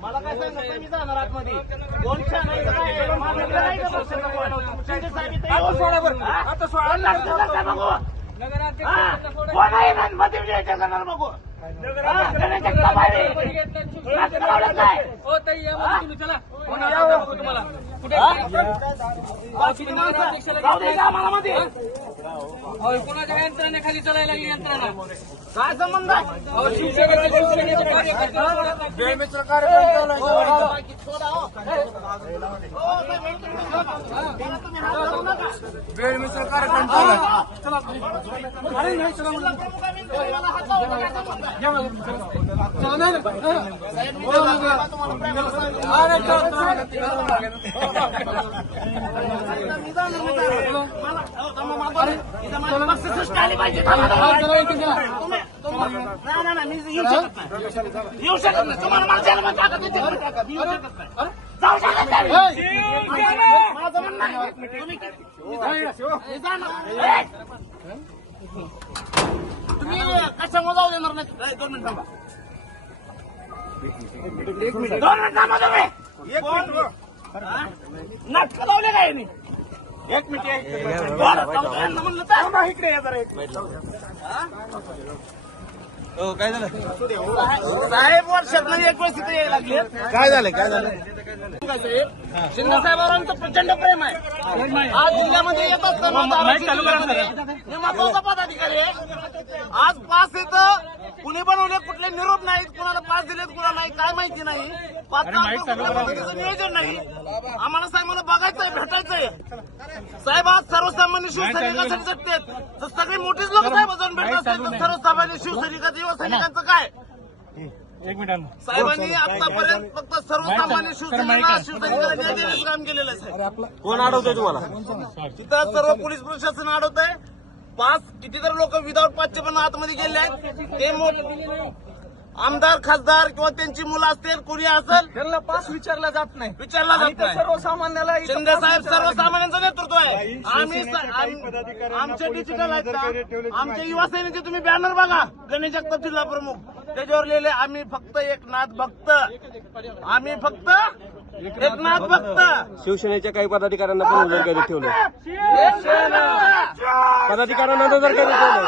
मला काय सांगत मी जाणार आतमध्ये कोण छान आहे कोणाच्या यंत्रणेखाली चालायला लागली यंत्रणा काय संबंध वेळेनुसार कार्यक्रम चालू येऊ शकत नाही तुम्हाला माझ्याला जाऊ शकत नाही माझं म्हणणं आहे तुम्ही कशामुळे जाऊ देणार नाही 2 मिनिट थांबा 2 मिनिट थांबा तुम्ही नाटक लावले काय मी 1 मिनिट म्हणलं तर इकडे या जरा 1 मिनिट काय झालं साहेब वर्षात एक वेळेस इथे यायला लागले काय झालं काय झालं शिंदे साहेबांचं प्रचंड प्रेम आहे आज जिल्ह्यामध्ये येत असताना महत्वाचा पदाधिकारी आहे आज पास इथं कुणी बनवले कुठले निरोप नाहीत कुणाला पास दिलेत कुणाला नाही काय माहिती नाही नियोजन नाही आम्हाला साहेबांना बघायचंय भेटायचंय साहेब आज सर्वसामान्य शिवसैनिकांसाठी झटतेत तर सगळी मोठीच लोक साहेब जाऊन भेटत असतात तर सर्वसामान्य शिवसैनिकांचं युवा सैनिकांचं काय साहेबांनी आतापर्यंत फक्त सर्वसामान्य शिवसैनिकांना न्याय देण्याचं काम केलेलं आहे साहेब कोण अडवतोय तुम्हाला तिथं सर्व पोलीस प्रशासन अडवत आहे पास कितीतरी लोक विदाऊट पासचे पण आतमध्ये गेले आहेत ते आमदार खासदार किंवा त्यांची मुलं असतील कुणी असेल त्यांना पास विचारला जात नाही विचारला जात नाही सर्वसामान्याला शिंदे साहेब सर्वसामान्यांचं नेतृत्व आहे आमचे डिजिटल आहेत का आमच्या युवा सैनिक तुम्ही बॅनर बघा गणेश जगताप जिल्हा प्रमुख त्याच्यावर लिहिले आम्ही फक्त एकनाथ भक्त आम्ही फक्त एकनाथ भक्त शिवसेनेच्या काही पदाधिकाऱ्यांना पण नजर कैदेत ठेवलं पदाधिकाऱ्यांना नजर कैदेत ठेवलं